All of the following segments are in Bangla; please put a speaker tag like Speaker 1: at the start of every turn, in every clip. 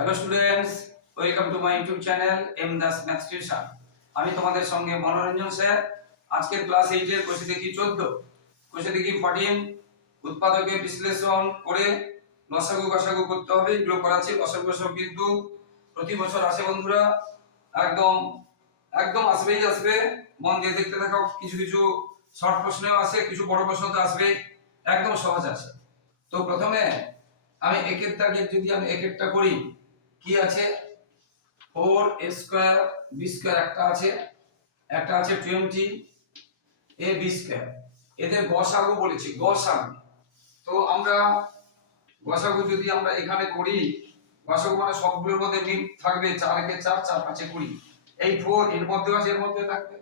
Speaker 1: Hello students welcome to my YouTube channel M Das maths tuition আমি তোমাদের সঙ্গে মনোরঞ্জন স্যার। আজকের ক্লাস এইটের কোষে দেখি চোদ্দ। কোষে দেখি ফর্টিন উৎপাদকের বিশ্লেষণ করে লসাগু গসাগু করতে হবে, এগুলো করাচ্ছি। লসাগু গসাগু কিন্তু প্রতি বছর আসে বন্ধুরা। একদম একদম আসবেই আসবে। মন দিয়ে দেখতে থাকো, কিছু কিছু শর্ট প্রশ্নেও আসে, কিছু বড় প্রশ্ন তো আসবে। একদম সহজ আছে তো প্রথমে আমি একের দাগের যদি আমি এক একেরটা করি কি আছে? ফোর স্কোয়ার, বি স্কোয়ার একটা আছে একটা আছে টোয়েন্টি এ, বি স্কোয়ার। এদের গসাগু বলেছি, গসাগু। তো আমরা গসাগু যদি আমরা এখানে করি, গসাগু মানে সবগুলোর মধ্যে মিল থাকবে চার একে চার চার পাঁচে কুড়ি। এই ফোর এর মধ্যে আছে, এর মধ্যে থাকবে।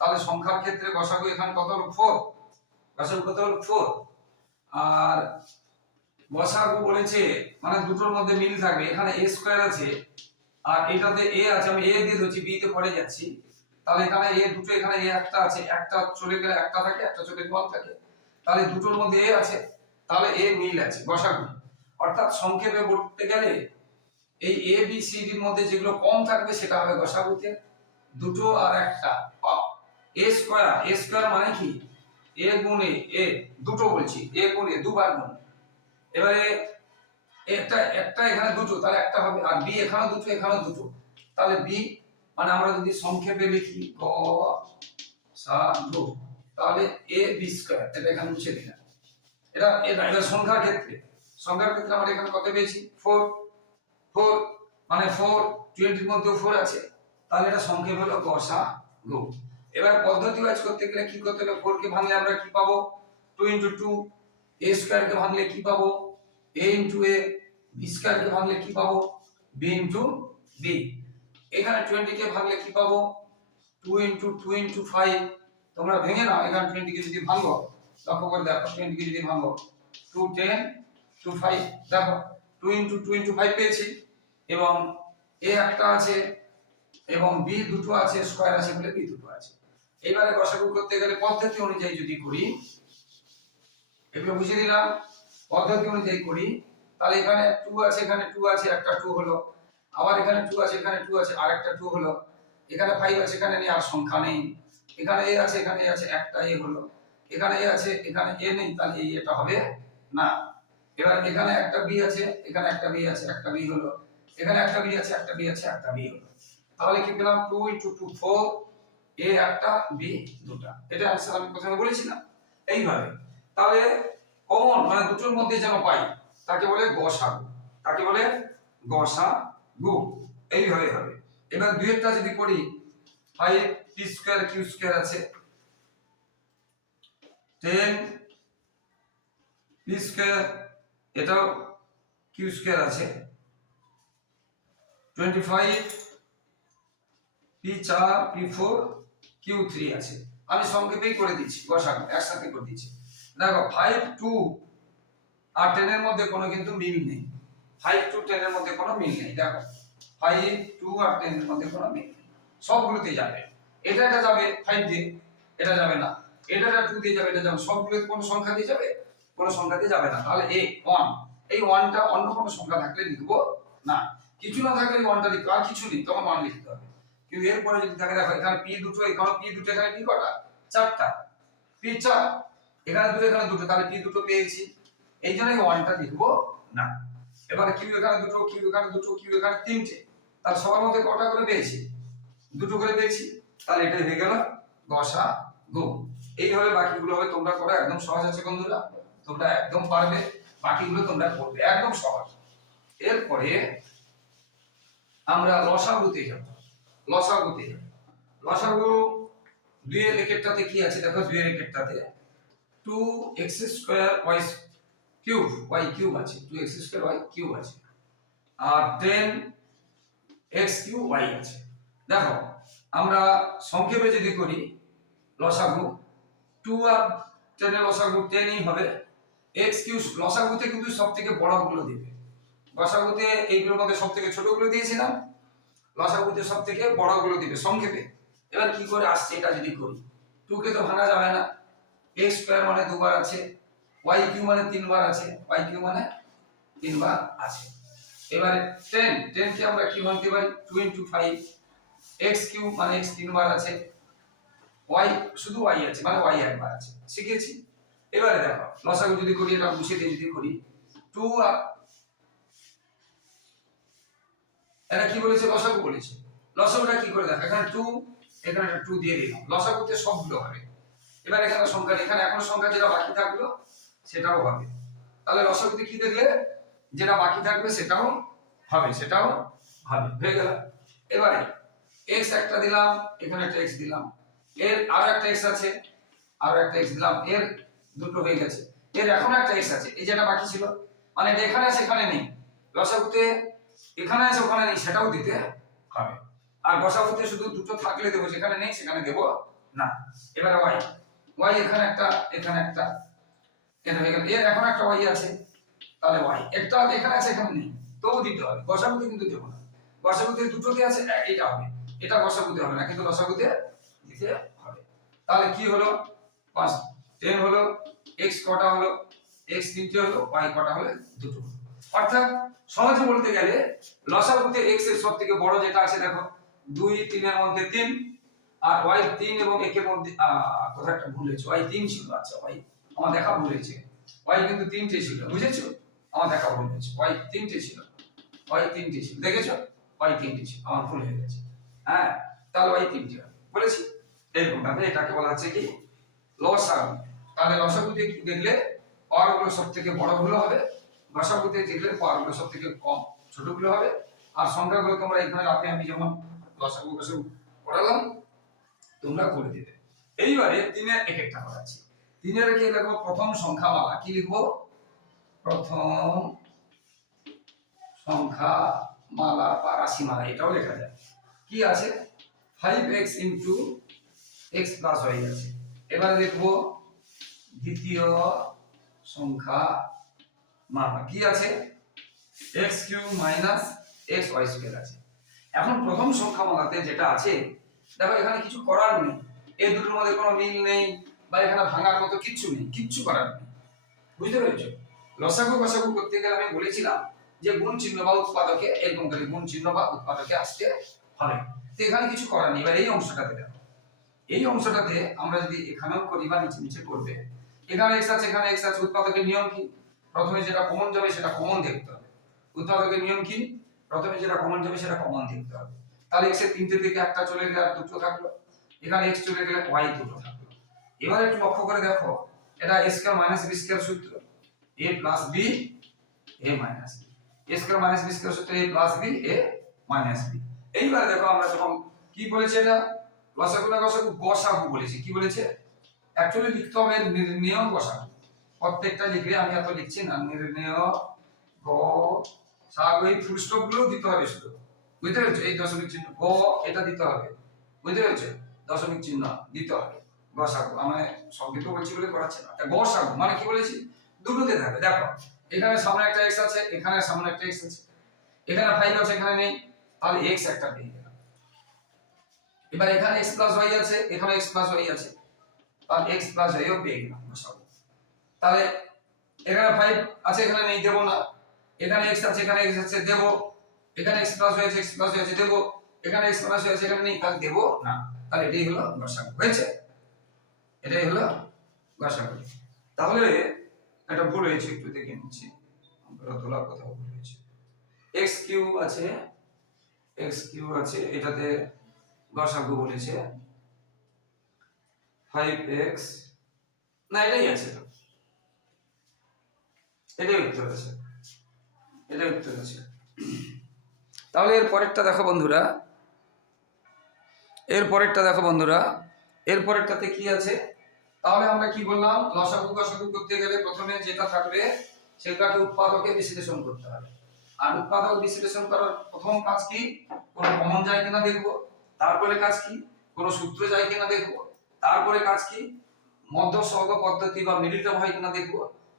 Speaker 1: তাহলে সংখ্যার ক্ষেত্রে গসাগু এখানে কত হলো? ফোর গসাগু কত হলো? ফোর আর গসাগু বলেছে মানে দুটোর মধ্যে মিল থাকবে। এখানে এ স্কোয়ার আছে, আর এটাতে এ আছে, আমি এ দিয়ে ধরছি বি তে পড়ে যাচ্ছি। তাহলে এখানে এ দুটো, এখানে এ একটা আছে, একটা চলে গেলে একটা থাকে, একটা চলে গেলে থাকে। তাহলে দুটোর মধ্যে এ আছে, তাহলে এ মিল আছে গসাগু অর্থাৎ সংক্ষেপে বলতে গেলে, এই এ বি সি ডির মধ্যে যেগুলো কম থাকবে, সেটা হবে গসাগুতে দুটো আর একটা এ স্কোয়ার এ স্কোয়ার মানে কি? এ গুণে এ দুটো বলছি এ গুণে দুবার গুণ এবারে একটা একটা এখানে দুটো, তাহলে একটা হবে, আর বি এখানে দুটো এখানে দুটো। তাহলে বি মানে আমরা যদি সংক্ষেপে লিখি, গ, সা, গু, তাহলে এ, বি স্কয়ার, এটা এখানে মুছে দিলাম। এটা এটা এটা সংখ্যার ক্ষেত্রে। সংখ্যার ক্ষেত্রে আমরা এখানে কত পেয়েছি? ফোর। ফোর মানে ফোর, টোয়েন্টির মধ্যেও ফোর আছে। তাহলে এটা সংক্ষেপ হলো গসা গু। এবার পদ্ধতি ওয়াইজ করতে গেলে কি করতে হবে? ফোর কে ভাঙলে আমরা কি পাবো? Two into two A square কে ভাঙলে কি পাবো? A into A B square কে ভাঙলে কি পাবো? বি ইন্টু বি এখানে টোয়েন্টি কে ভাঙলে কি পাবো? Two into two into five তোমরা ভেঙে নাও, এখানে টোয়েন্টি কে যদি ভাঙো, লক্ষ্য করে দেখো টোয়েন্টি কে যদি ভাঙো টু টেন টু ফাইভ দেখো two into two into five পেয়েছি। এবং এ একটা আছে, এবং বি দুটো আছে স্কোয়ার আছে বলে বি দুটো আছে। এবারে গসাগু করতে গেলে পদ্ধতি অনুযায়ী যদি করি এগুলো বুঝিয়ে দিলাম। পদ্ধতি অনুযায়ী করি। তাহলে এখানে টু আছে, এখানে টু আছে, একটা টু হলো। আবার এখানে টু আছে, এখানে টু আছে, আর একটা টু হলো। এখানে ফাইভ আছে, এখানে নেই, আর সংখ্যা নেই। এখানে এ আছে, এখানে এ আছে, একটা এ হলো। এখানে এ আছে, এখানে এ নেই, তাহলে এই এটা হবে না। এবার এখানে একটা বি আছে, এখানে একটা বি আছে, একটা বি হলো। এখানে একটা বি আছে, একটা বি আছে, একটা বি হলো। তাহলে কি পেলাম? Two into two four A একটা বি দুটা। এটা আমি প্রথমে বলেছিলাম। এইভাবে। তাহলে কমন মানে দুটোর মধ্যে যেন পাই, তাকে বলে গসাগু তাকে বলে গসা গু, এইভাবে হবে। এবার দুইটা যদি করি five P square Q square আছে। টেন পি স্কোয়ার এটাও কিউ স্কোয়ার আছে। টোয়েন্টি ফাইভ পি চার পি ফোর কিউ থ্রি আছে। আমি সংক্ষেপেই করে দিচ্ছি গসাগু একসাথে করে দিচ্ছি। দেখো ফাইভ টু আর টেনের মধ্যে কোনো কিন্তু মিল নেই। ফাইভ টু টেনের মধ্যে কোনো মিল নেই। দেখো ফাইভ টু আর টেনের মধ্যে কোনো মিল সবগুলোতে যাবে। এটা এটা যাবে ফাইভ দিয়ে, এটা যাবে না। এটা এটা টু দিয়ে যাবে, এটা যাবে সবগুলোতে কোনো সংখ্যা দিয়ে যাবে? কোনো সংখ্যা দিয়ে যাবে না। তাহলে এ ওয়ান এই ওয়ানটা অন্য কোনো সংখ্যা থাকলে লিখব না। কিছু না থাকলে ওয়ানটা লিখব। আর কিছু নেই তখন ওয়ান লিখতে হবে। কিন্তু এরপরে যদি থাকে, দেখো, এখানে পি দুটো, এখানে পি দুটো, এখানে পি কটা? চারটা। পি চার এখানে দুটো এখানে দুটো, তাহলে কি দুটো পেয়েছি? এই জন্য ওয়ানটা লিখব। না। এবারে কিউ এখানে দুটো, কিউ এখানে দুটো, কিউ এখানে তিনটে। তার সবার মধ্যে কটা করে পেয়েছি? দুটো করে পেয়েছি। তাহলে এটাই হয়ে গেল গসা গো এইভাবে বাকিগুলো হবে, তোমরা করো, একদম সহজ আছে বন্ধুরা। তোমরা একদম পারবে, বাকিগুলো তোমরা করবে, একদম সহজ। এরপরে আমরা লসাগুতে যাব। লসাগুতে যাব। লসাগু দুইয়ের একেরটাতে কি আছে? দেখো দুইয়ের একেরটাতে two X square Y cube Y cube আছে two X square Y cube আছে। আর টেন এক্স কিউ ওয়াই আছে। দেখো, আমরা সংক্ষেপে যদি করি, লসাগু টু আর টেনের লসাগু টেনই হবে। এক্স কিউ লসাগুতে কিন্তু সব থেকে বড়গুলো দিবে। লসাগুতে এইগুলোর মধ্যে সব থেকে ছোটগুলো দিয়েছিলাম, লসাগুতে সব থেকে বড়গুলো দিবে সংক্ষেপে। এবার কি করে আসছে এটা যদি করি? টু কে তো ভাঙা যাবে না। এক্স স্কোয়ার মানে দুবার আছে ওয়াই কিউ মানে তিনবার আছে ওয়াই কিউ মানে তিনবার আছে। এবারে টেন টেনকে আমরা কি বলতে পারি? Two into five X Q মানে এক্স তিনবার আছে। ওয়াই শুধু ওয়াই আছে মানে ওয়াই একবার আছে। শিখেছি? এবারে দেখো লসাগু যদি করি, এটা মুছে দিয়ে যদি করি টু আর এটা কি বলেছে? লসাগু বলেছে। লসাগুটা কি করে দেখো, এখানে টু এখানে টু দিয়ে দিলাম। লসাগুতে সবগুলো হবে। এবার এখানে সংখ্যা এখানে এখন সংখ্যা যেটা বাকি থাকল, সেটাও হবে। তাহলে লসাগুতে কি দেখলে? যেটা বাকি থাকবে সেটাও হবে সেটাও হবে, হয়ে গেল। এবারে, x একটা দিলাম, এখানে একটা x দিলাম। এর আরও একটা x আছে, আরও একটা x দিলাম, এর দুটো হয়ে গেছে। এর এখন একটা x আছে, এই যেটা বাকি ছিল মানে এখানে আছে, এখানে নেই। লসাগুতে এখানে আছে, ওখানে নেই, সেটাও দিতে হবে। আর বসাগুতে শুধু দুটো থাকলে দেবো, যেখানে নেই সেখানে দেবো না। এবারে y y এখানে একটা এখানে একটা, এটা হয়ে গেল। এর এখন একটা y আছে, তাহলে y একটা এখানে আছে, এখানে নেই। তবু দিতে হবে। বসাগুতে কিন্তু দেবো না। বসাগুতে দুটোতে আছে এটা হবে। এটা বসাগুতে হবে না, কিন্তু লসাগুতে দিতে হবে। তাহলে কি হলো? পাঁচ। টেন হলো, x কটা হলো? x তিনটে হলো, y কটা হলো? দুটো। অর্থাৎ সহজে বলতে গেলে লসাগুতে x এর সব থেকে বড় যেটা আছে, দেখো, দুই তিনের মধ্যে তিন আর y তিন এবং একের মধ্যে কোথাও একটা ভুল হয়েছে। y তিন ছিল আচ্ছা y আমার দেখা ভুল হয়েছে। y কিন্তু তিনটে ছিল, বুঝেছ? আমার দেখা ভুল হয়েছে। y তিনটে ছিল y তিনটে ছিল, দেখেছ? y তিনটে ছিল, আমার ভুল হয়ে গেছে। হ্যাঁ তাহলে y তিনটে বলেছি? এরকম ভাবে এটাকে বলা হচ্ছে কি? লসাগু। তাহলে লসাগুতে কি দেখলে? পাওয়ারগুলো সব থেকে বড়গুলো হবে। লসাগুতে দেখলে পাওয়ারগুলো সব থেকে কম ছোটগুলো হবে। আর সংখ্যাগুলো তোমরা এখানে রাখে আমি যেমন লসাগু লসাগু পড়ালাম তোমরা করে দিবে। এইবারে তিনের এক একটা করাচ্ছি তিনের কি লিখব প্রথম সংখ্যা মালা কি লিখব? প্রথম সংখ্যা মালা বা রাশি মালা এটাও লেখা যায়। কি আছে? Five X into X plus Y আছে। এবারে দেখব দ্বিতীয় সংখ্যা মালা কি আছে? X Q minus X Y square আছে। এখন প্রথম সংখ্যা মালাতে যেটা আছে দেখো, এখানে কিছু করার নেই। এই দুটোর মধ্যে কোনো মিল নেই বা এখানে ভাঙার মতো কিচ্ছু নেই, কিচ্ছু করার নেই। বুঝতে পেরেছ? লসাগু কসাগু করতে গেলে আমি বলেছিলাম যে গুণ চিহ্ন বা উৎপাদকে এরকম করে গুণ চিহ্ন বা উৎপাদকে আসতে হবে। তো এখানে কিছু করার নেই। এবার এই অংশটাতে দেখো। এই অংশটাতে আমরা যদি এখানেও করি বা নিচে নিচে করবে, এখানে এক্স আছে, এখানে এক্স আছে, উৎপাদকের নিয়ম কি? প্রথমে যেটা কমন যাবে সেটা কমন দেখতে হবে। উৎপাদকের নিয়ম কি? প্রথমে যেটা কমন যাবে সেটা কমন দেখতে হবে। তাহলে এক্সের তিনটে থেকে একটা চলে গেলে আর দুটো থাকল। এখানে এক্স চলে গেলে ওয়াই দুটো থাকল। এবার একটু লক্ষ্য করে দেখো, এটা A square minus B square সূত্র। A plus B A minus A square minus B square সূত্র A plus B A minus B এইবার দেখো আমরা যখন কি বলেছে এটা? লসাগু না গসাগু গসাগু বলেছি। কি বলেছে? অ্যাকচুয়ালি লিখতে হবে নির্ণেয় গসাগু। প্রত্যেকটা লিখলে আমি এত লিখছি না। নির্ণেয় গ সাগু এই ফুল স্টপগুলো দিতে হবে শুধু। বুঝতে পেরেছ? এই দশমিক চিহ্ন, গ, এটা দিতে হবে। বুঝতে পেরেছ? দশমিক চিহ্ন দিতে হবে। গসাগু মানে সংক্ষিপ্ত বলছি বলে করাচ্ছে না। তা গসাগু মানে কি বলেছি? দুটোতে থাকবে দেখো, এখানে সামনে একটা এক্স আছে, এখানে সামনে একটা এক্স আছে। এখানে ফাইভ আছে, এখানে নেই। তাহলে এক্স একটা পেয়ে গেলাম। এবার এখানে এক্স প্লাস ওয়াই আছে, এখানে এক্স প্লাস ওয়াই আছে। তাহলে এক্স প্লাস ওয়াইও পেয়ে গেলাম বসাবো তাহলে এখানে ফাইভ আছে, এখানে নেই, দেবো না। এখানে এক্স আছে, এখানে এক্স আছে, দেবো। এখানে এক্স প্লাস আছে এক্স প্লাস আছে দেবো। এখানে এক্স প্লাস আছে এখানে নেই, তাহলে দেবো? না। তাহলে এটাই হলো গসাগু হয়েছে? এটাই হলো গসাগু তাহলে একটা ভুল হয়েছে, একটু দেখে নিচ্ছি। আমরা তোলা কোথাও ভুল হয়েছে। এক্স কিউ আছে এক্স কিউ আছে, এটাতে গসাগু বলেছে। ফাইভ এক্স না, এটাই আছে এটাই উত্তর আছে। এটাই উত্তর আছে। তাহলে এর পরেরটা দেখো বন্ধুরা। এর পরেরটা দেখো বন্ধুরা। এর পরেরটাতে কি আছে? তাহলে আমরা কি বললাম? লসাগু গসাগু করতে গেলে প্রথমে যেটা থাকবে, সেটাকে উৎপাদকে বিশ্লেষণ করতে হবে। আর উৎপাদক বিশ্লেষণ করার প্রথম কাজ কি? কোন কমন যায় কিনা দেখব। তারপরে কাজ কি? কোন সূত্র যায় কিনা দেখব। তারপরে কাজ কি? মধ্য সহগ পদ্ধতি বা টার্ম হয় কিনা দেখব।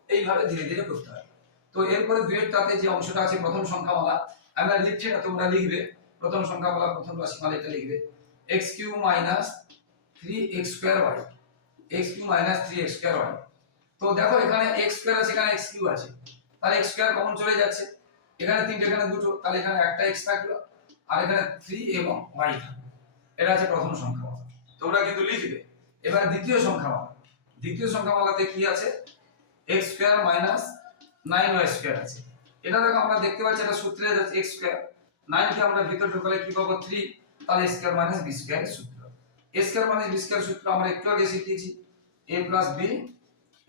Speaker 1: এইভাবে ধীরে ধীরে করতে হবে। তো এরপরে দুয়েরটাতে যে অংশটা আছে, প্রথম সংখ্যামালা আমরা লিখছি না তোমরা লিখবে। প্রথম সংখ্যা বলা প্রথম রাশিমালা এটা লিখবে। X Q minus three X square Y X Q minus three X square Y তো দেখো এখানে এক্স স্কোয়ার আছে, এখানে এক্স কিউ আছে। তাহলে এক্স স্কোয়ার কমন চলে যাচ্ছে? এখানে তিনটে, এখানে দুটো, তাহলে এখানে একটা এক্স থাকল, আর এখানে থ্রি এবং ওয়াই থাকল। এটা আছে প্রথম সংখ্যা তোমরা কিন্তু লিখবে। এবার দ্বিতীয় সংখ্যা মালা দ্বিতীয় সংখ্যা মালাতে কি আছে? X square minus nine Y square আছে। এটা দেখো, আমরা দেখতে পাচ্ছি এটা সূত্রে যাচ্ছে এক্স স্কোয়ার নাইনকে আমরা ভিতর ঢোকালে কি পাবো? থ্রি তাহলে স্কোয়ার মাইনাস বি স্কোয়ারের সূত্র। A square minus B square সূত্র আমরা একটু আগে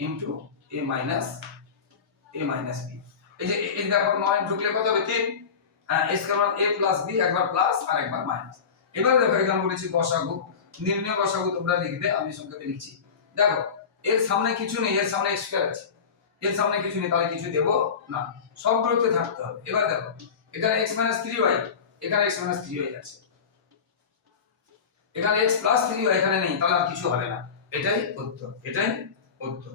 Speaker 1: into A minus A minus B এই যে, এই দেখো নয় ঢুকলে কত হবে? তিন। হ্যাঁ A square A plus B একবার প্লাস আর একবার মাইনাস এবার দেখো, এখানে বলেছি গসাগু নির্ণয় গসাগু তোমরা লিখবে, আমি সংক্ষেপে লিখছি। দেখো, এর সামনে কিছু নেই, এর সামনে স্কোয়ার আছে। এর সামনে কিছু নেই, তাহলে কিছু দেবো না। সবগুলোতে থাকতে হবে। এবার দেখো, এখানে এক্স মাইনাস থ্রি ওয়াই এখানে এক্স মাইনাস থ্রি ওয়াই আছে। এখানে এক্স প্লাস থ্রি ওয়াই এখানে নেই, তাহলে আর কিছু হবে না। এটাই উত্তর এটাই উত্তর।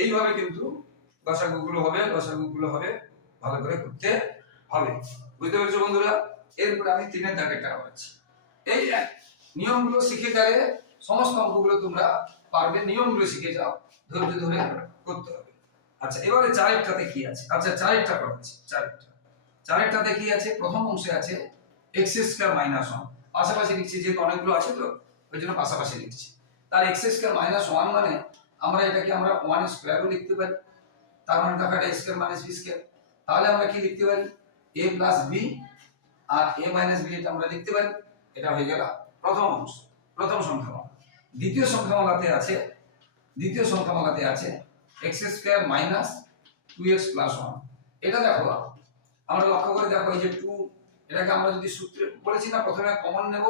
Speaker 1: এইভাবে কিন্তু গসাগুগুলো হবে গসাগুগুলো হবে, ভালো করে করতে হবে। বুঝতে পেরেছ বন্ধুরা? এরপরে আমি তিনের দাগেরটা করাচ্ছি এই এক, নিয়মগুলো শিখে গেলে সমস্ত অঙ্কগুলো তোমরা পারবে, নিয়মগুলো শিখে যাও, ধৈর্য ধরে করতে হবে। আচ্ছা এবারে চারেরটাতে কি আছে। আচ্ছা চারেরটা করাচ্ছি চারেরটা চারেরটাতে কি আছে, প্রথম অংশে আছে এক্স স্কয়ার মাইনাস ওয়ান পাশাপাশি লিখছি, যেহেতু অনেকগুলো আছে তো, ওই জন্য পাশাপাশি লিখছি। তার এক্স স্কয়ার মাইনাস ওয়ান মানে আমরা এটাকে আমরা ওয়ান স্কোয়ারও লিখতে পারি। তার মানে দেখো এটা স্কয়ার মাইনাস বি স্কয়ার তাহলে আমরা কি লিখতে পারি? এ প্লাস বি আর এ মাইনাস বি এটা আমরা লিখতে পারি। এটা হয়ে গেল প্রথম অংশ, প্রথম সংখ্যামালা। দ্বিতীয় সংখ্যামালাতে আছে, দ্বিতীয় সংখ্যামালাতে আছে X square minus two X plus one এটা দেখো, আমরা লক্ষ্য করে দেখো এই যে টু এটাকে আমরা যদি সূত্রে বলেছি না, প্রথমে কমন নেব,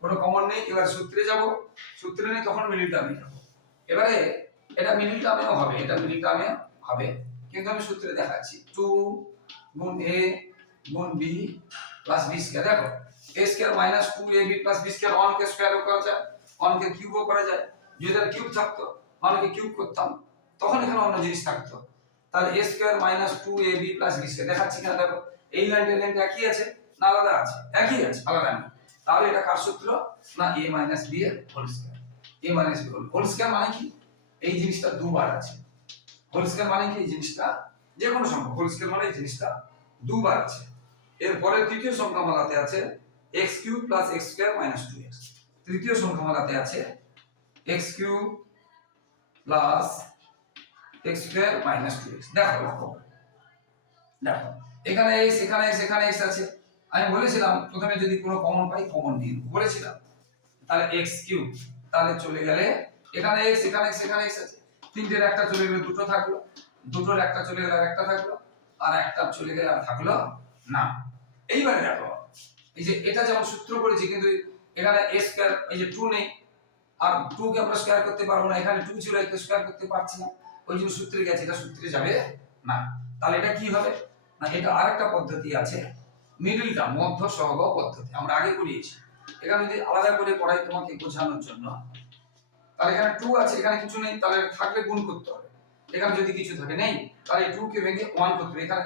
Speaker 1: কোনো কমন নেই, এবার সূত্রে যাব, সূত্রে নেই তখন মিডিল টার্মে যাব। এবারে এটা মিডিল টার্মেও হবে, এটা মিডিল টার্মে হবে। কিন্তু আমি সূত্রে দেখাচ্ছি টু গুণ এ গুণ বি প্লাস বি স্কয়ার দেখো A square minus two A B plus B square one কে স্কয়ারও করা যায় ওয়ান কে কিউবও করা যায়। যদি তার কিউব থাকতো ওয়ানকে কিউব করতাম। তখন এখানে অন্য জিনিস থাকতো। তাহলে A square minus two A B plus B square দেখাচ্ছি কিনা দেখো, এই লাইনটা লাইনটা একই আছে না আলাদা আছে? একই আছে, আলাদা নেই। তাহলে এটা কার সূত্র? না এ মাইনাস বি এর whole square A minus B whole square মানে কি? এই জিনিসটা দুবার আছে। হোল স্কয়ার মানে কি? এই জিনিসটা যে কোনো সংখ্যা। হোল স্কয়ার মানে এই জিনিসটা দুবার আছে। এরপরে তৃতীয় সংখ্যামালাতে আছে x cube plus x square minus 2x তৃতীয় সংখ্যামালাতে আছে x cube plus x square minus 2x দেখো লক্ষ্য। দেখো। এখানে x এখানে x এখানে x আছে। আমি বলেছিলাম, প্রথমে যদি কোনো কমন পাই কমন নিয়ে। বলেছিলাম। তাহলে x কিউব তাহলে চলে গেলে এখানে x এখানে x এখানে x আছে। তিনটের একটা চলে গেলে দুটো থাকল। দুটোর একটা চলে গেলে আর একটা থাকল। আর একটা চলে গেলে আর থাকল না। এইবারে দেখো, এই যে এটা যেমন সূত্র করেছি, কিন্তু এখানে a স্কয়ার এই যে 2 নেই। আর 2 কে আমরা স্কয়ার করতে পারব না। এখানে 2 ছিল, একে স্কয়ার করতে পারছি না। ওই জন্য সূত্রে গেছে, এটা সূত্রে যাবে? না। তাহলে এটা কি হবে? না, এটা আরেকটা পদ্ধতি আছে। মিডল মধ্য সহগ পদ্ধতি, আমরা আগে করিয়েছি। এখানে যদি আলাদা করে পড়াই তোমাকে বোঝানোর জন্য, তাহলে এখানে টু আছে, এখানে কিছু নেই, তাহলে থাকলে গুণ করতে হবে। এখানে যদি কিছু থাকে, নেই, তাহলে টু কে ভেঙে 1 করতে হবে। এখানে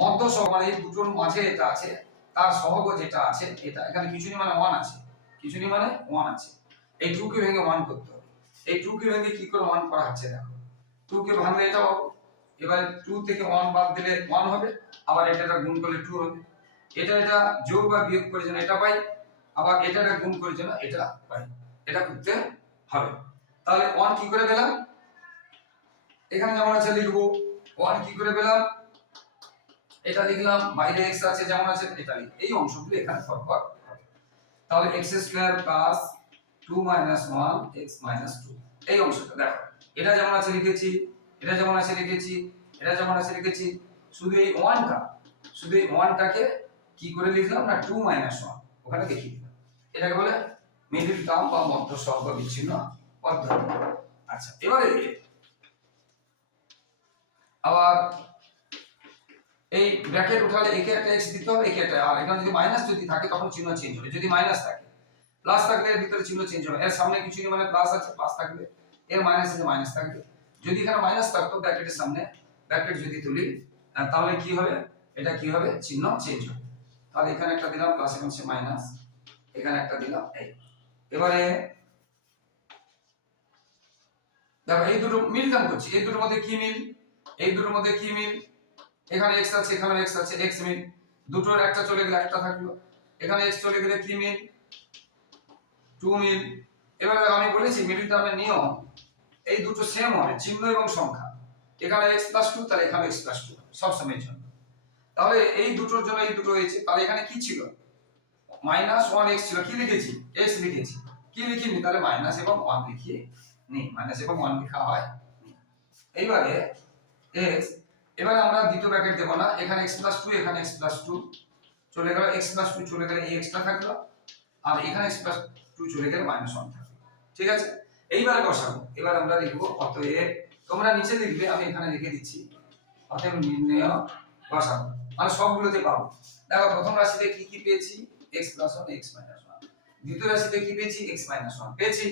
Speaker 1: মধ্য সহগ মানে এই দুটোর মাঝে এটা আছে, তার সহগ যেটা আছে, এটা। এখানে কিছু নেই মানে ওয়ান আছে। কিছু নেই মানে ওয়ান আছে। এই টু কে ভেঙে ওয়ান করতে হবে। এই টু কে ভেঙে কি করে ওয়ান করা হচ্ছে, দেখো। 2 কে ভাঙলে এটা হবে এবারে 2 থেকে 1 বাদ দিলে 1 হবে, আবার এটা গুণ করলে 2 হবে। এটা এটা যোগ বা বিয়োগ করে যেন এটা পাই, আবার এটা গুণ করে যেন এটা পাই। এটা করতে হবে। তাহলে 1 কি করে পেলাম? এখানে যেমন আছে লিখব 1 কি করে পেলাম? এটা লিখলাম বাইরে x আছে যেমন আছে, এটা লিখ এই অংশগুলো এখানে ফরফর তাহলে x square plus 2 minus 1 x minus 2 এই অংশটা দেখো। এটা যেমন আছে লিখেছি, এটা যেমন আছে লিখেছি, এটা যেমন আছে লিখেছি, শুধু এই ওয়ানটা শুধু এই 1টাকে কি করে লিখলাম না টু মাইনাস 1 ওখানে দিলাম। এটাকে বলে মিডল টার্ম বা মধ্য সহগ বিচ্ছিন্ন পদ্ধতি। আচ্ছা এবারে আবার এই ব্র্যাকেট উঠালে একে একটা এক্স দিতে হবে, একে একটা, আর এখানে যদি মাইনাস যদি থাকে, তখন চিহ্ন চেঞ্জ হবে। যদি মাইনাস থাকে প্লাস থাকলে এর ভিতরে চিহ্ন চেঞ্জ হবে। এর সামনে কিছু নেই মানে প্লাস আছে প্লাস থাকবে এর মাইনাস আছে মাইনাস থাকবে যদি এখানে মাইনাস থাকতো ব্র্যাকেটের সামনে ব্র্যাকেট যদি তুলি তাহলে কি হবে? এটা কি হবে? চিহ্ন চেঞ্জ হবে। তাহলে এখানে একটা দিলাম প্লাস এখানে হচ্ছে মাইনাস এখানে একটা দিলাম এই এবারে, দেখো, এই দুটো মিল দাম করছি? এই দুটোর মধ্যে কি মিল? এই দুটোর মধ্যে কি মিল? এখানে এক্স আছে, এখানে এক্স আছে এক্স মিল। দুটোর একটা চলে গেলে একটা থাকল। এখানে এক্স চলে গেলে কি মিল? টু মিল। এবারে আমি বলেছি মিডিল টার্মের নিয়ম এই দুটো সেম হবে, চিহ্ন এবং সংখ্যা। এখানে এক্স প্লাস টু তাহলে এখানে এক্স প্লাস টু সবসময়ের জন্য। তাহলে এই দুটোর জন্য এই দুটো হয়েছে, তাহলে এখানে কি ছিল? মাইনাস ওয়ান এক্স ছিল, কি লিখেছি? এক্স লিখেছি। কি লিখিনি? তাহলে মাইনাস এবং ওয়ান লিখিয়ে নেই মাইনাস এবং ওয়ান লেখা হয় এইবারে এক্স এবারে আমরা দ্বিতীয় ব্র্যাকেট দেবো না, এখানে এক্স প্লাস টু এখানে এক্স প্লাস টু চলে গেল এক্স প্লাস টু চলে গেলে এই এক্সট্রা থাকল, আর এখানে এক্স প্লাস টু চলে গেলে মাইনাস ওয়ান থাকল। ঠিক আছে? এইবার বসাবো। এবার আমরা লিখব অতএব তোমরা নিচে লিখবে, আমি এখানে লিখে দিচ্ছি। অতএব নির্ণয় বসাবো। মানে সবগুলোতে পাবো। দেখো, প্রথম রাশিতে কি কি পেয়েছি? x plus one X minus one দ্বিতীয় রাশিতে কি পেয়েছি? এক্স মাইনাস ওয়ান পেয়েছি।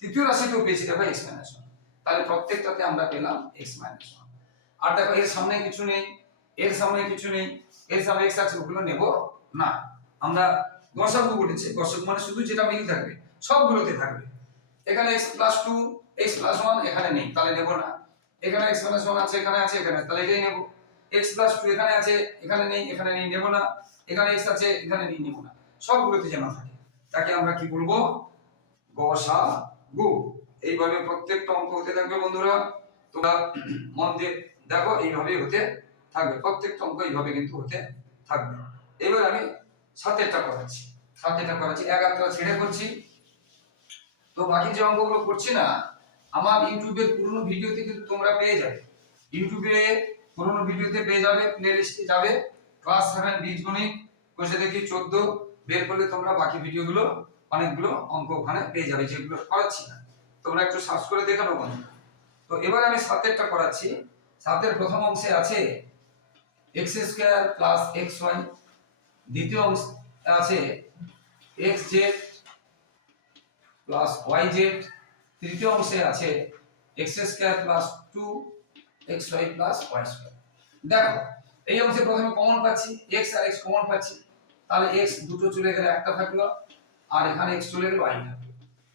Speaker 1: তৃতীয় রাশিতেও পেয়েছি, দেখো এক্স মাইনাস ওয়ান তাহলে প্রত্যেকটাতে আমরা পেলাম এক্স মাইনাস ওয়ান আর দেখো, এর সামনে কিছু নেই, এর সামনে কিছু নেই, এর সামনে এক্স আছে, ওগুলো নেব না। আমরা গসাগু বলেছি। গসাগু মানে শুধু যেটা মিল থাকবে, সবগুলোতে থাকবে। এখানে X plus two X plus one এখানে নেই, তাহলে নেব না। এখানে এক্স প্লাস ওয়ান আছে, এখানে আছে, এখানে তাহলে এটাই নেব। এক্স প্লাস টু এখানে আছে, এখানে নেই এখানে নেই, নেব না। এখানে এক্স আছে, এখানে নেই, নেব না। সবগুলোতে যেন থাকে। তাকে আমরা কি বলব? গসাগু। এইভাবে প্রত্যেকটা অঙ্ক হতে থাকবে বন্ধুরা। তোমরা মন দিয়ে দেখো, এইভাবেই হতে থাকবে। প্রত্যেকটা অঙ্ক এইভাবে কিন্তু হতে থাকবে। এবার আমি সাতেরটা করাচ্ছি। সাতেরটা করাচ্ছি। এক একটা ছেড়ে করছি। তো বাকি যে অঙ্কগুলো করছি না, আমার ইউটিউবের পুরনো ভিডিওতে কিন্তু তোমরা পেয়ে যাবে। ইউটিউবে পুরনো ভিডিওতে পেয়ে যাবে প্লে লিস্টে যাবে ক্লাস সেভেন বীজগণিত কষে দেখি চোদ্দ, বের করলে তোমরা বাকি ভিডিওগুলো, অনেকগুলো অঙ্ক ওখানে পেয়ে যাবে, যেগুলো করাচ্ছি না। তোমরা একটু সার্চ করে দেখে নেব তো এবার আমি সাতেরটা করাচ্ছি। সাতের প্রথম অংশে আছে X square plus X Y দ্বিতীয় অংশ আছে X Z plus Y Z তৃতীয় অংশে আছে X square plus two X Y plus Y square দেখো, এই অংশে প্রথমে কমন পাচ্ছি এক্স আর এক্স কমন পাচ্ছি, তাহলে এক্স দুটো চলে গেলে একটা থাকল, আর এখানে এক্স চলে গেলে ওয়াই থাকল।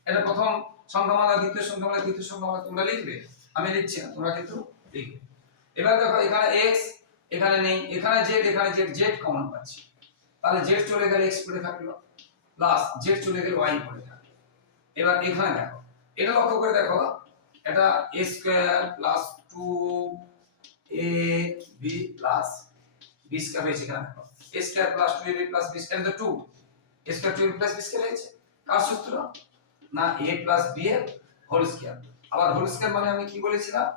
Speaker 1: এটা প্রথম সংখ্যামালা দ্বিতীয় সংখ্যামালা তৃতীয় সংখ্যামালা তোমরা লিখবে, আমি লিখছি না, তোমরা কিন্তু লিখবে। এবার দেখো, এখানে এক্স এখানে নেই, এখানে জেড এখানে জেড জেড কমন পাচ্ছি। তাহলে জেড চলে গেলে এক্স পড়ে থাকল প্লাস জেড চলে গেলে ওয়াই পড়ে থাকল। এবার এখানে দেখো। এটা লক্ষ্য করে দেখো, এটা A square plus two A B plus B square হয়েছে এখানে দেখো। A square plus two A B plus B square two A square two A plus B square হয়েছে কার সূত্র? না এ প্লাস বি এর হোল স্কোয়ার আবার হোল স্কোয়ার মানে আমি কি বলেছিলাম?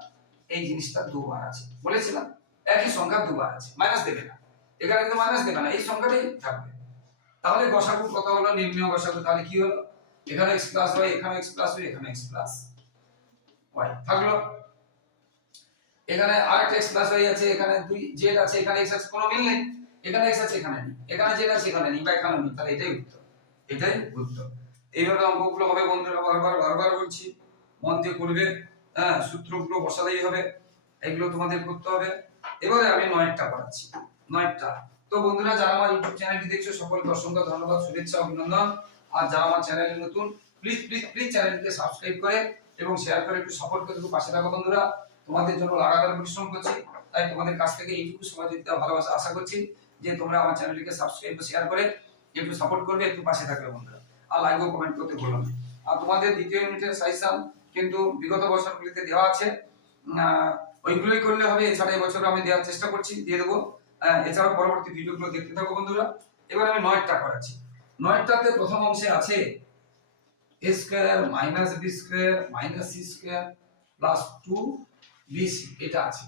Speaker 1: এই জিনিসটা দুবার আছে। বলেছিলাম? একই সংখ্যা দুবার আছে। মাইনাস দেবে না। এখানে কিন্তু মাইনাস দেবে না। এই সংখ্যাটাই থাকবে। তাহলে গসাগু কত হলো? নির্ণয় গসাগু। তাহলে কি হলো? এখানে x প্লাস y, এখানে x প্লাস y, এখানে x প্লাস y থাকল? এখানে আরেকটা x প্লাস y আছে, এখানে দুই z আছে, এখানে x আছে, কোনো মিল নেই। এখানে x আছে, এখানে নেই। এখানে z আছে, এখানে নেই, বা এখানে নেই, তাহলে এটাই উত্তর। এটাই উত্তর। এইভাবে অঙ্কগুলো হবে বন্ধুরা, বারবার বারবার বলছি। মন দিয়ে করবে হ্যাঁ সূত্রগুলো বসালেই হবে। এগুলো তোমাদের করতে হবে। এবারে আমি নয়টা করাচ্ছি নয়টা তো বন্ধুরা, যারা আমার ইউটিউব চ্যানেলটি দেখছ, সকলকে অসংখ্য ধন্যবাদ, শুভেচ্ছা, অভিনন্দন। আর যারা আমার চ্যানেলে নতুন প্লিজ প্লিজ প্লিজ চ্যানেলটিকে সাবস্ক্রাইব করে এবং শেয়ার করে একটু সাপোর্ট করে একটু পাশে থাকো বন্ধুরা তোমাদের জন্য লাগাতার পরিশ্রম করছি। তাই তোমাদের কাছ থেকে এইটুকু সহযোগিতা ভালোবাসা আশা করছি যে তোমরা আমার চ্যানেলটিকে সাবস্ক্রাইব শেয়ার করে একটু সাপোর্ট করবে একটু পাশে থাকবে বন্ধুরা। আর লাইক ও কমেন্ট করতে ভুলো না। আর তোমাদের দ্বিতীয় ইউনিটের সাজেশন কিন্তু বিগত বছরগুলিতে দেওয়া আছে। ওইগুলোই করলে হবে এছাড়া এবছর আমি দেওয়ার চেষ্টা করছি দিয়ে দেবো। আহ, এছাড়া পরবর্তী ভিডিওগুলো দেখতে থাকো বন্ধুরা। এবার আমি নয়টা করাচ্ছি। নয়টাতে প্রথম অংশে আছে A square minus B square minus C square plus two B C এটা আছে।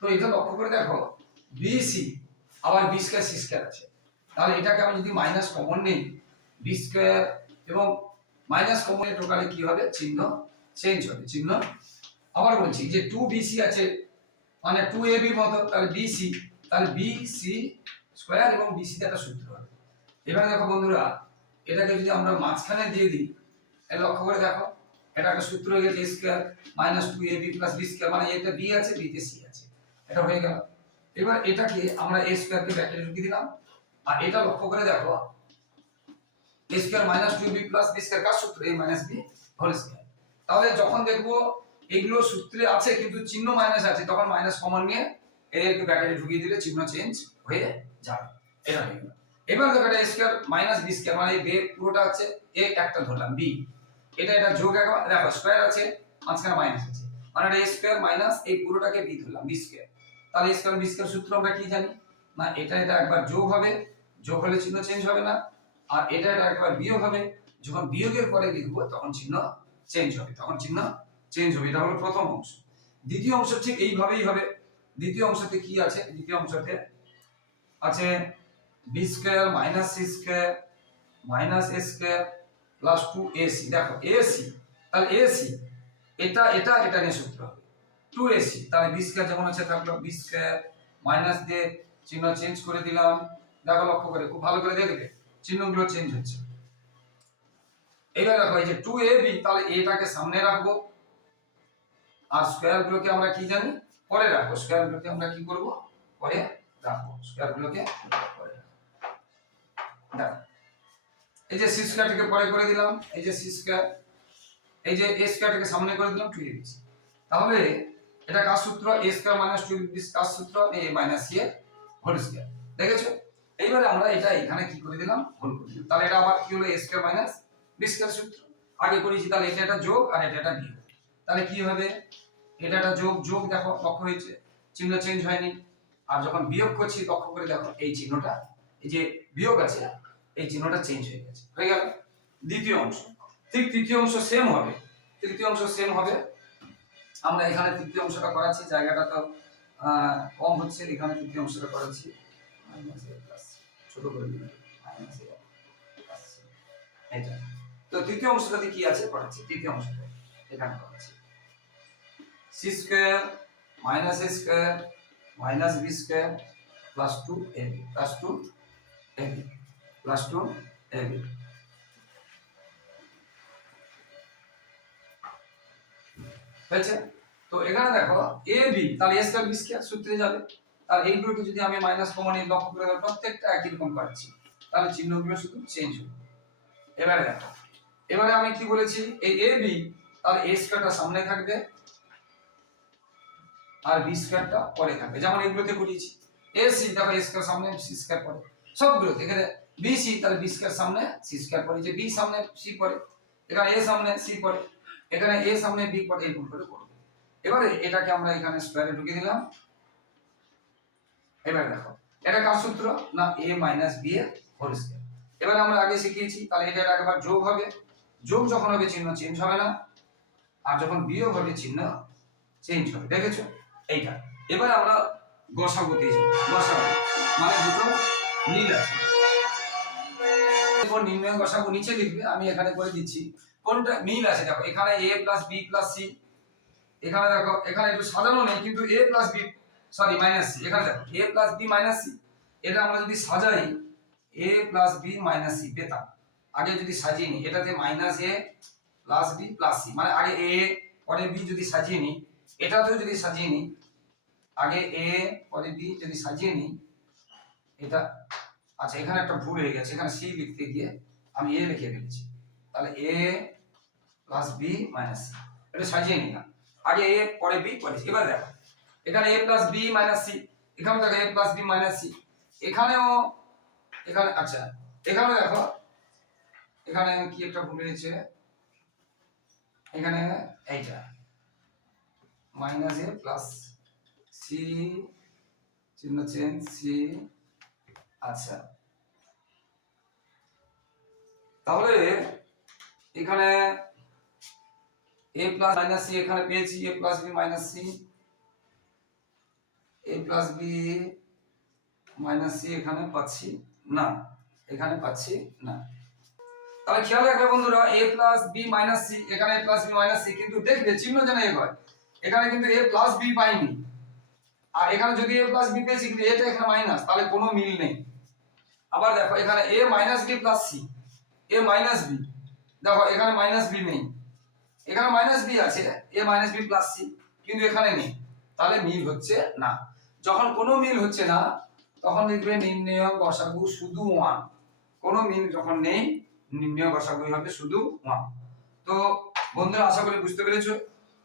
Speaker 1: তো এটা লক্ষ্য করে দেখো বিসি আবার বি স্কোয়ার সি স্কোয়ার আছে। তাহলে এটাকে আমি যদি মাইনাস কমন নিই বি স্কোয়ার এবং মাইনাস কমনে টোটালি কি হবে? চিহ্ন চেঞ্জ হবে, চিহ্ন। আবার বলছি যে টু বিসি আছে মানে টু এ বি মতো, তাহলে বিসি তাহলে বিসি স্কোয়ার এবং বিসিতে একটা সূত্র। এবারে দেখো বন্ধুরা, এটাকে যদি আমরা মাঝখানে দিয়ে দিই এটা লক্ষ্য করে দেখো, এটা একটা সূত্র হয়ে গেছে square minus two A B plus B square মানে এটা বি আছে বিতে সি আছে, এটা হয়ে গেল। এবার এটাকে আমরা এ স্কোয়ারকে ব্র্যাকেটে ঢুকিয়ে দিলাম, আর এটা লক্ষ্য করে দেখো A square minus two B plus B square কার সূত্র? A minus B whole square তাহলে যখন দেখব, এগুলো সূত্রে আছে, কিন্তু চিহ্ন মাইনাস আছে, তখন মাইনাস কমন নিয়ে এদেরকে ব্র্যাকেটে ঢুকিয়ে দিলে চিহ্ন চেঞ্জ হয়ে যাবে। এটা হয়ে গেল। এবার দেখো এটা স্কোয়ার মাইনাস বি স্কোয়ার মানে বে- পুরোটা আছে এ একটা ধরলাম বি এটা এটা যোগ একবার দেখো স্কোয়ার আছে, মাঝখানে মাইনাস আছে। মানে এটা স্কোয়ার মাইনাস এই পুরোটাকে বি ধরলাম বি স্কোয়ার তাহলে স্কোয়ার বি স্কোয়ার সূত্র আমরা কি জানি? না, এটা এটা একবার যোগ হবে, যোগ হলে চিহ্ন চেঞ্জ হবে না, আর এটা এটা একবার বিয়োগ হবে। যখন বিয়োগের পরে লিখব, তখন চিহ্ন চেঞ্জ হবে, তখন চিহ্ন চেঞ্জ হবে। এটা হলো প্রথম অংশ। দ্বিতীয় অংশ ঠিক এইভাবেই হবে। দ্বিতীয় অংশতে কি আছে? দ্বিতীয় অংশতে আছে B square minus C square minus A square plus two A C দেখো এসি তাহলে এসি এটা এটা এটা নিয়ে সূত্র হবে। টু এসি তাহলে বি স্কোয়ার যেমন আছে থাকল বি স্কোয়ার মাইনাস দিয়ে চিহ্ন চেঞ্জ করে দিলাম। দেখো, লক্ষ্য করে, খুব ভালো করে দেখবে, চিহ্নগুলো চেঞ্জ হচ্ছে। এবার দেখো, এই যে টু এ বি তাহলে এটাকে সামনে রাখব। আর স্কোয়ার গুলোকে আমরা কি জানি? পরে রাখব। স্কোয়ার গুলোকে আমরা কি করব? পরে রাখব। স্কোয়ার এই যে সি স্কোয়ারটাকে পরে করে দিলাম, এই যে সি স্কোয়ার এই যে এ স্কোয়ারটাকে সামনে করে দিলাম টু এ তাহলে এটা কার সূত্র? A square minus two b কার সূত্র? এ মাইনাস এর হোল স্কোয়ার দেখেছ? এইবারে আমরা এটা এখানে কি করে দিলাম? হোল করে দিলাম। তাহলে এটা আবার কি হলো? A square minus b square সূত্র। আগে করেছি, তাহলে এটা একটা যোগ আর এটা একটা বিয়োগ। তাহলে কি হবে? এটা একটা যোগ যোগ দেখো, লক্ষ্য হয়েছে। চিহ্ন চেঞ্জ হয়নি। আর যখন বিয়োগ করছি, লক্ষ্য করে দেখো, এই চিহ্নটা এই যে বিয়োগ আছে, এই চিহ্নটা চেঞ্জ হয়ে গেছে। হয়ে গেল। দ্বিতীয় অংশ। ঠিক তৃতীয় অংশ সেম হবে। তৃতীয় অংশ সেম হবে। আমরা এখানে তৃতীয় অংশটা করাচ্ছি, জায়গাটা তো কম হচ্ছে, এখানে তৃতীয় অংশটা করাচ্ছি। ছোট করে তো তৃতীয় অংশটাতে কি আছে? পড়াচ্ছি তৃতীয় অংশটা এখানে পড়াচ্ছি c square minus a square minus b square plus two a plus two a b plus two a হয়েছে? তো এখানে দেখো এ বি তাহলে সূত্রে যাবে। এইগুলোকে যদি আমি মাইনাস কমন লক্ষ্য করে প্রত্যেকটা একই রকম পাচ্ছি। তাহলে চিহ্নগুলো শুধু চেঞ্জ হবে। এবারে দেখো, এবারে আমি কি বলেছি? এই এ বি তাহলে এ স্কোয়ারটা সামনে থাকবে, আর বি স্কোয়ারটা পরে থাকবে। যেমন এগুলোতে করিয়েছি এ সি দেখো এ স্কোয়ার সামনে সি স্কোয়ার পরে। সবগুলোতে এখানে বি সি তাহলে বি স্কোয়ার সামনে সি স্কোয়ার পরে যে বি সামনে সি পরে, এখানে এ সামনে সি পরে, এখানে এ সামনে বি পরে এই করে করবে। এবারে এটাকে আমরা এখানে স্কোয়ারে ঢুকিয়ে দিলাম। এবার দেখো, এটা কার সূত্র? না এ মাইনাস বি এর হোল স্কয়ার এবার আমরা আগে শিখিয়েছি, তাহলে এটা একবার যোগ হবে। যোগ যখন হবে, চিহ্ন চেঞ্জ হবে না। আর যখন বিয়োগ হবে, চিহ্ন চেঞ্জ হবে। দেখেছ? এইটা। এবার আমরা গসাগু দিয়ে যাব। মানে দুটো মিল আছে। নির্ণয় গসাগু নিচে লিখবে, আমি এখানে করে দিচ্ছি। কোনটা মিল আছে দেখো, এখানে a plus b plus c এখানে দেখো, এখানে একটু সাজানো নেই, কিন্তু a plus b sorry minus c এখানে দেখো a plus b minus c এটা আমরা যদি সাজাই a plus b minus c পেতাম। আগে যদি সাজিয়ে নিই, এটাতে minus a plus b plus c মানে আগে এ পরে বি যদি সাজিয়ে নিই, এটাতেও যদি সাজিয়ে নিই, আগে এ পরে বি যদি সাজিয়ে নিই এটা আচ্ছা এখানে একটা ভুল হয়ে গেছে, এখানে সি লিখতে গিয়ে আমি এ লিখে ফেলেছি। তাহলে a plus b minus c. এটা সাজিয়ে নিলাম। আগে এ, পরে বি, পরে এবার দেখো, এখানে a plus b minus c. এখানে দেখো a plus b minus c. এখানেও, এখানে আচ্ছা এখানেও দেখো, এখানে কি একটা ভুল হয়েছে? এখানে এইটা মাইনাস এ প্লাস সি, চিহ্ন চেঞ্জ সি আচ্ছা। তাহলে এখানে এ প্লাস মাইনাস সি এখানে পেয়েছি a plus b minus c a plus b minus c এখানে পাচ্ছি না, এখানে পাচ্ছি না। তাহলে খেয়াল রাখবে বন্ধুরা a plus b minus c এখানে a plus b minus c কিন্তু দেখবে চিহ্ন যেন এক হয়। এখানে কিন্তু এ প্লাস বি পাইনি। আর এখানে যদি এ প্লাস বি পেয়েছি, কিন্তু এটা এখানে মাইনাস তাহলে কোনো মিল নেই। আবার দেখো, এখানে a minus b plus c a minus b দেখো, এখানে মাইনাস বি নেই। এখানে মাইনাস বি আছে a minus b plus c কিন্তু এখানে নেই। তাহলে মিল হচ্ছে না। যখন কোনো মিল হচ্ছে না, তখন লিখবে নির্ণয় গসাগু শুধু ওয়ান কোনো মিল যখন নেই, নির্ণয় গসাগু হবে শুধু ওয়ান তো বন্ধুরা, আশা করি বুঝতে পেরেছ।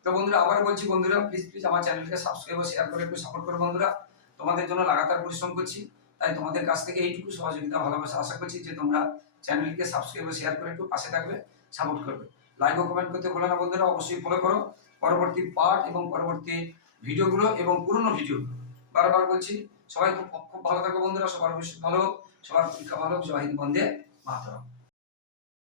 Speaker 1: তো বন্ধুরা আবার বলছি, বন্ধুরা প্লিজ প্লিজ আমার চ্যানেলকে সাবস্ক্রাইব ও শেয়ার করে একটু সাপোর্ট করো বন্ধুরা। তোমাদের জন্য লাগাতার পরিশ্রম করছি। তাই তোমাদের কাছ থেকে এইটুকু সহযোগিতা, ভালোবাসা আশা করছি যে তোমরা চ্যানেলকে সাবস্ক্রাইব শেয়ার করে একটু পাশে থাকবে সাপোর্ট করবে। লাইক ও কমেন্ট করতে ভুলো না বন্ধুরা, অবশ্যই ফলো করো। পরবর্তী পার্ট এবং পরবর্তী ভিডিওগুলো এবং পুরনো ভিডিওগুলো। বারবার বলছি, সবাই খুব খুব ভালো থাকো বন্ধুরা, সবার ভবিষ্যৎ ভালো সবার পরীক্ষা ভালো জয় হিন্দ, বন্দে মাতরম।